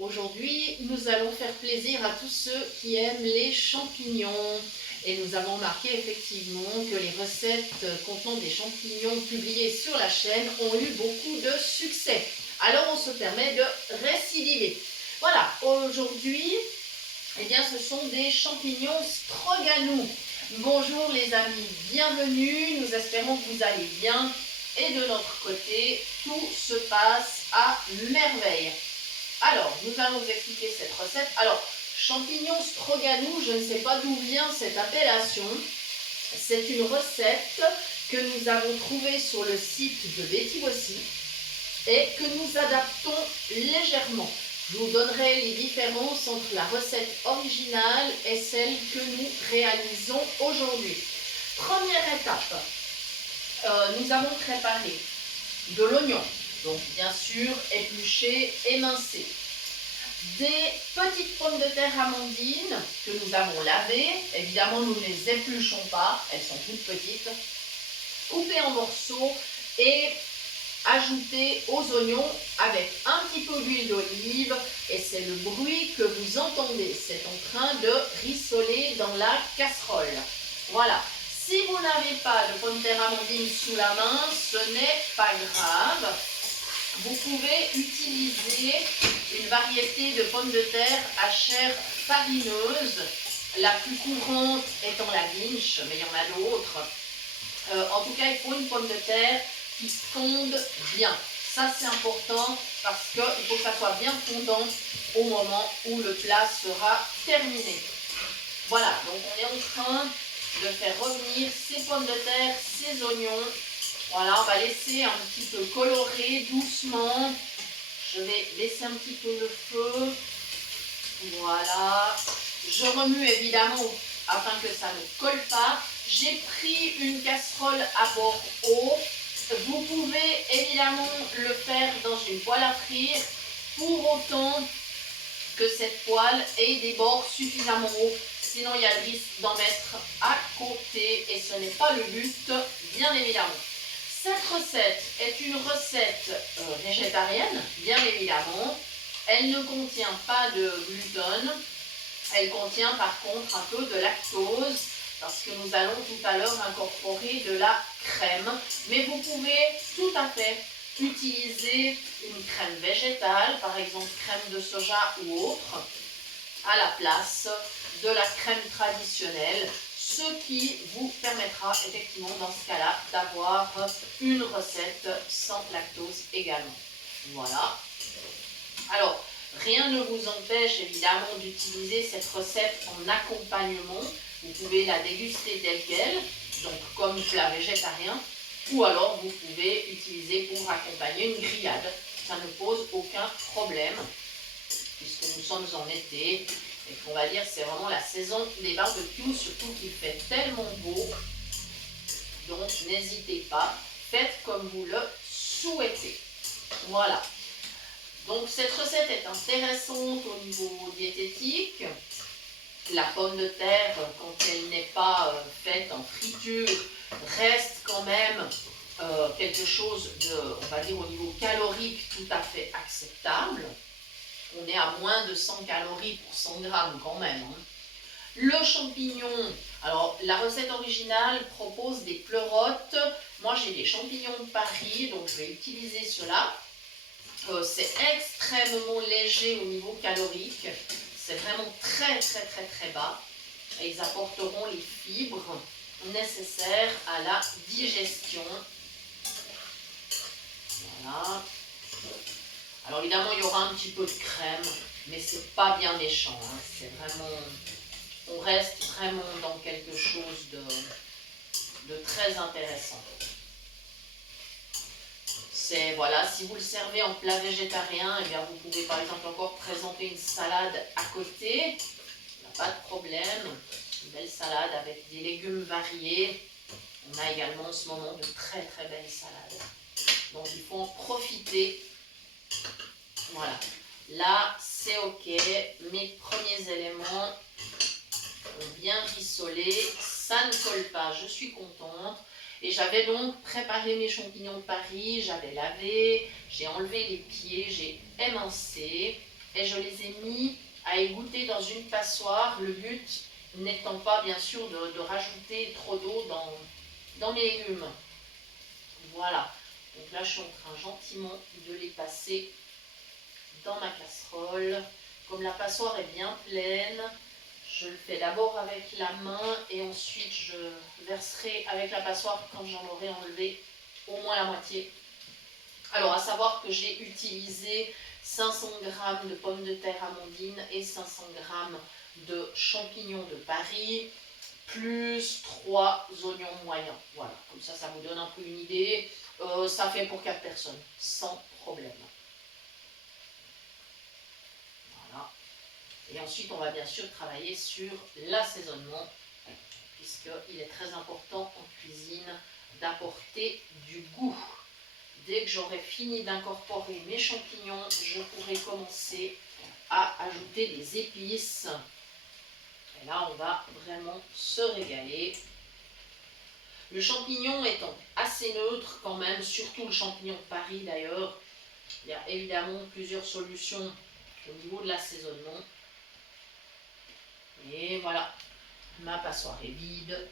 Aujourd'hui, nous allons faire plaisir à tous ceux qui aiment les champignons. Et nous avons remarqué effectivement que les recettes contenant des champignons publiées sur la chaîne ont eu beaucoup de succès. Alors on se permet de récidiver. Voilà, aujourd'hui, eh bien, ce sont des champignons stroganoff. Bonjour les amis, bienvenue, nous espérons que vous allez bien. Et de notre côté, tout se passe à merveille. Alors, nous allons vous expliquer cette recette. Alors, champignons stroganoff, je ne sais pas d'où vient cette appellation. C'est une recette que nous avons trouvée sur le site de Betty Bossy et que nous adaptons légèrement. Je vous donnerai les différences entre la recette originale et celle que nous réalisons aujourd'hui. Première étape, nous avons préparé de l'oignon. Donc bien sûr, épluché, émincé. Des petites pommes de terre amandines que nous avons lavées. Évidemment, nous ne les épluchons pas, elles sont toutes petites. Coupées en morceaux et ajoutées aux oignons avec un petit peu d'huile d'olive. Et c'est le bruit que vous entendez. C'est en train de rissoler dans la casserole. Voilà. Si vous n'avez pas de pommes de terre amandines sous la main, ce n'est pas grave. Vous pouvez utiliser une variété de pommes de terre à chair farineuse, la plus courante étant la Binch, mais il y en a d'autres. En tout cas, il faut une pomme de terre qui fonde bien. Ça, c'est important parce qu'il faut que ça soit bien fondant au moment où le plat sera terminé. Voilà, donc on est en train de faire revenir ces pommes de terre, ces oignons. Voilà, on va laisser un petit peu colorer doucement. Je vais laisser un petit peu le feu. Voilà. Je remue évidemment afin que ça ne colle pas. J'ai pris une casserole à bord haut. Vous pouvez évidemment le faire dans une poêle à frire pour autant que cette poêle ait des bords suffisamment hauts. Sinon, il y a le risque d'en mettre à côté et ce n'est pas le but, bien évidemment. Cette recette est une recette végétarienne, bien évidemment. Elle ne contient pas de gluten. Elle contient par contre un peu de lactose parce que nous allons tout à l'heure incorporer de la crème. Mais vous pouvez tout à fait utiliser une crème végétale, par exemple crème de soja ou autre, à la place de la crème traditionnelle. Ce qui vous permettra effectivement dans ce cas-là d'avoir une recette sans lactose également. Voilà. Alors, rien ne vous empêche évidemment d'utiliser cette recette en accompagnement. Vous pouvez la déguster telle qu'elle, donc comme plat végétarien, ou alors vous pouvez utiliser pour accompagner une grillade. Ça ne pose aucun problème, puisque nous sommes en été. Et qu'on va dire c'est vraiment la saison des barbecues, surtout qu'il fait tellement beau. Donc n'hésitez pas, faites comme vous le souhaitez. Voilà. Donc cette recette est intéressante au niveau diététique. La pomme de terre, quand elle n'est pas faite en friture, reste quand même quelque chose de, on va dire au niveau calorique, tout à fait acceptable. On est à moins de 100 calories pour 100 grammes quand même. Hein. Le champignon, alors la recette originale propose des pleurotes. Moi j'ai des champignons de Paris, donc je vais utiliser cela. C'est extrêmement léger au niveau calorique. C'est vraiment très bas. Et ils apporteront les fibres nécessaires à la digestion. Voilà. Alors évidemment, il y aura un petit peu de crème, mais c'est pas bien méchant. Hein. C'est vraiment, on reste vraiment dans quelque chose de très intéressant. C'est voilà, si vous le servez en plat végétarien, eh bien vous pouvez par exemple encore présenter une salade à côté. Il n'y a pas de problème. Une belle salade avec des légumes variés. On a également en ce moment de très belles salades. Donc il faut en profiter. Voilà, là c'est ok, mes premiers éléments ont bien rissolé, ça ne colle pas, je suis contente. Et j'avais donc préparé mes champignons de Paris, j'avais lavé, j'ai enlevé les pieds, j'ai émincé. et je les ai mis à égoutter dans une passoire. Le but n'étant pas bien sûr de rajouter trop d'eau dans mes légumes. Voilà, donc là je suis en train gentiment de les passer dans ma casserole. Comme la passoire est bien pleine, je le fais d'abord avec la main et ensuite je verserai avec la passoire quand j'en aurai enlevé au moins la moitié. Alors, à savoir que j'ai utilisé 500 g de pommes de terre amandines et 500 g de champignons de Paris, plus 3 oignons moyens. Voilà, comme ça vous donne un peu une idée. Ça fait pour 4 personnes, sans problème. Voilà. Et ensuite, on va bien sûr travailler sur l'assaisonnement, puisqu'il est très important en cuisine d'apporter du goût. Dès que j'aurai fini d'incorporer mes champignons, je pourrai commencer à ajouter des épices. Et là, on va vraiment se régaler. Le champignon étant assez neutre quand même, surtout le champignon de Paris d'ailleurs, il y a évidemment plusieurs solutions au niveau de l'assaisonnement. Et voilà, ma passoire est vide.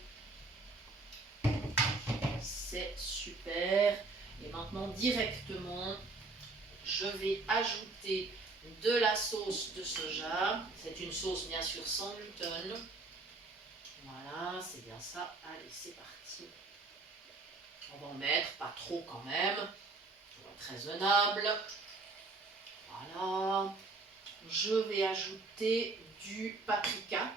C'est super. Et maintenant, directement, je vais ajouter de la sauce de soja. C'est une sauce bien sûr sans gluten. Voilà, c'est bien ça. Allez, c'est parti. On va en mettre, pas trop quand même. On va être raisonnable. Voilà. Je vais ajouter du paprika.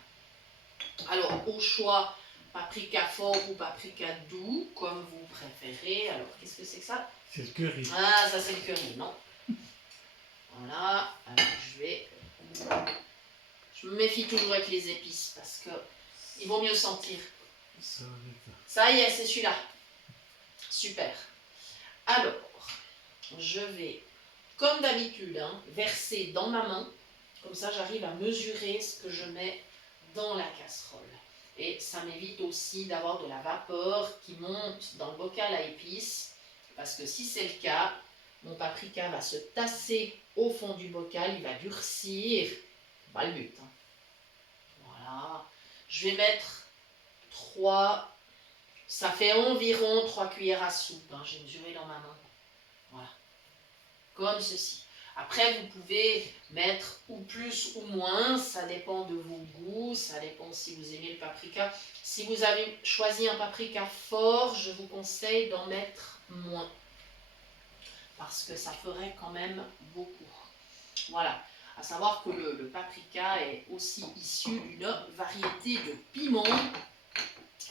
Alors, au choix, paprika fort ou paprika doux, comme vous préférez. Alors, qu'est-ce que c'est que ça? C'est le curry. Ah, ça c'est le curry, non? Voilà, alors je me méfie toujours avec les épices parce que il vaut mieux sentir. Ça y est, c'est celui-là. Super. Alors, je vais, comme d'habitude, verser dans ma main. Comme ça, j'arrive à mesurer ce que je mets dans la casserole. Et ça m'évite aussi d'avoir de la vapeur qui monte dans le bocal à épices. Parce que si c'est le cas, mon paprika va se tasser au fond du bocal, il va durcir. C'est pas le but. Voilà. Je vais mettre 3, ça fait environ 3 cuillères à soupe. J'ai mesuré dans ma main. Voilà. Comme ceci. Après, vous pouvez mettre ou plus ou moins, ça dépend de vos goûts, ça dépend si vous aimez le paprika. Si vous avez choisi un paprika fort, je vous conseille d'en mettre moins. Parce que ça ferait quand même beaucoup. Voilà. À savoir que le paprika est aussi issu d'une variété de piments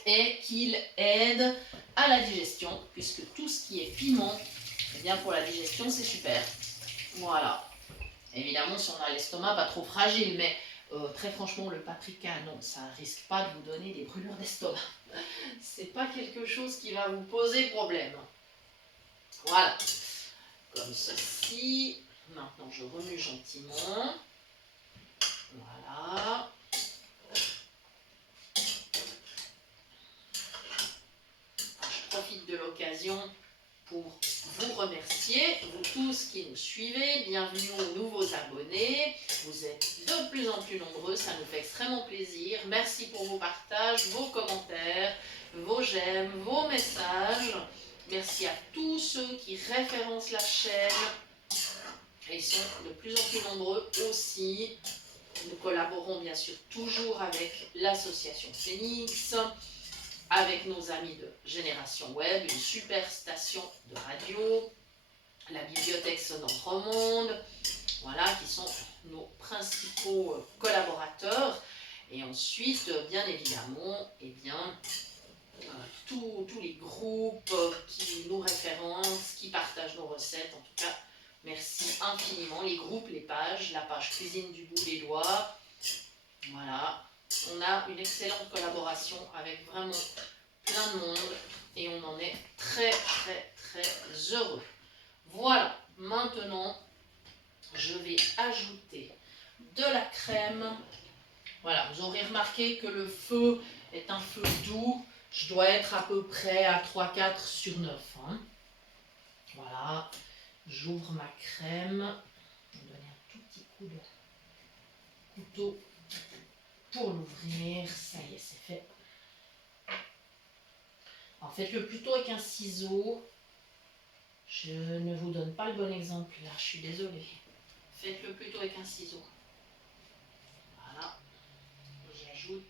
et qu'il aide à la digestion, puisque tout ce qui est piment, eh bien pour la digestion, c'est super. Voilà. Évidemment, si on a l'estomac pas trop fragile, mais très franchement, le paprika, non, ça risque pas de vous donner des brûlures d'estomac. C'est pas quelque chose qui va vous poser problème. Voilà. Comme ceci. Maintenant, je remue gentiment. Voilà. Je profite de l'occasion pour vous remercier, vous tous qui nous suivez. Bienvenue aux nouveaux abonnés. Vous êtes de plus en plus nombreux, ça nous fait extrêmement plaisir. Merci pour vos partages, vos commentaires, vos j'aime, vos messages. Merci à tous ceux qui référencent la chaîne. Et ils sont de plus en plus nombreux aussi. Nous collaborons bien sûr toujours avec l'association Phoenix, avec nos amis de Génération Web, une super station de radio, la Bibliothèque Sonore Romande, voilà, qui sont nos principaux collaborateurs. Et ensuite, bien évidemment, eh bien, tous les groupes qui nous référencent, qui partagent nos recettes, en tout cas, merci infiniment. Les groupes, les pages, la page Cuisine du bout des doigts, voilà. On a une excellente collaboration avec vraiment plein de monde et on en est très très très heureux. Voilà, maintenant je vais ajouter de la crème. Voilà, vous aurez remarqué que le feu est un feu doux. Je dois être à peu près à 3-4 sur 9. Voilà, j'ouvre ma crème. Je vais donner un tout petit coup de couteau pour l'ouvrir. Ça y est, c'est fait. Alors faites-le plutôt avec un ciseau. Je ne vous donne pas le bon exemple là, je suis désolée. Faites-le plutôt avec un ciseau. Voilà. J'ajoute.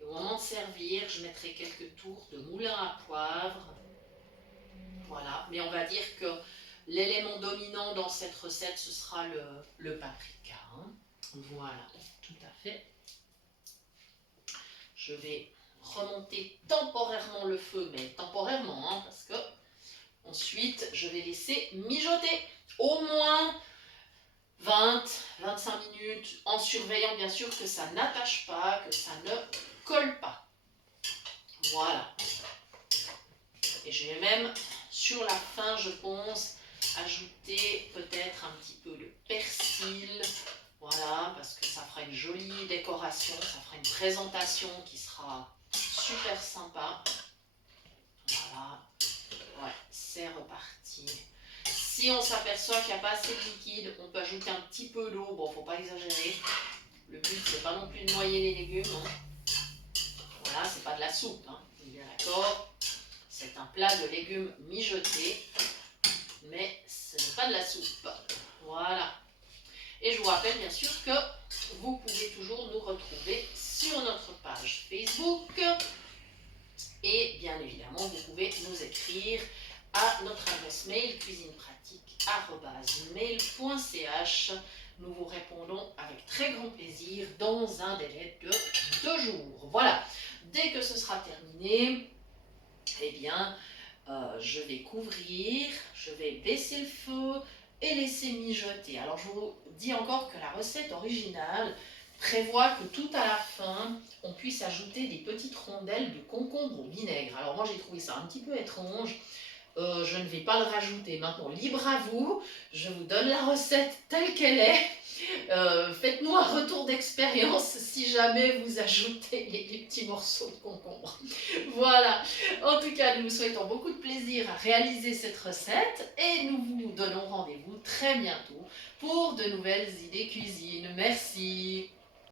Au moment de servir, je mettrai quelques tours de moulin à poivre. Voilà. Mais on va dire que l'élément dominant dans cette recette, ce sera le paprika. Hein. Voilà, tout à fait. Je vais remonter temporairement le feu, mais temporairement, hein, parce que ensuite, je vais laisser mijoter au moins 20-25 minutes, en surveillant bien sûr que ça n'attache pas, que ça ne colle pas. Voilà. Et je vais même, sur la fin, je pense, ajouter peut-être un petit peu de persil. Voilà, parce que ça fera une jolie décoration, ça fera une présentation qui sera super sympa. Voilà. Ouais, c'est reparti. Si on s'aperçoit qu'il n'y a pas assez de liquide, on peut ajouter un petit peu d'eau. Bon, faut pas exagérer. Le but, c'est pas non plus de noyer les légumes. Hein. Voilà, c'est pas de la soupe. Hein. On est bien d'accord. C'est un plat de légumes mijotés, mais ce n'est pas de la soupe. Voilà. Et je vous rappelle bien sûr que vous pouvez toujours nous retrouver sur notre page Facebook. Et bien évidemment, vous pouvez nous écrire à notre adresse mail cuisinepratique@mail.ch. Nous vous répondons avec très grand plaisir dans un délai de 2 jours. Voilà, dès que ce sera terminé, eh bien, je vais couvrir, je vais baisser le feu et laisser mijoter. Alors, je vous dis encore que la recette originale prévoit que tout à la fin, on puisse ajouter des petites rondelles de concombre au vinaigre. Alors moi, j'ai trouvé ça un petit peu étrange. Je ne vais pas le rajouter maintenant. Libre à vous, je vous donne la recette telle qu'elle est. Faites-nous un retour d'expérience si jamais vous ajoutez les petits morceaux de concombre. Voilà. En tout cas, nous vous souhaitons beaucoup de plaisir à réaliser cette recette et nous vous donnons rendez-vous très bientôt pour de nouvelles idées cuisine. Merci.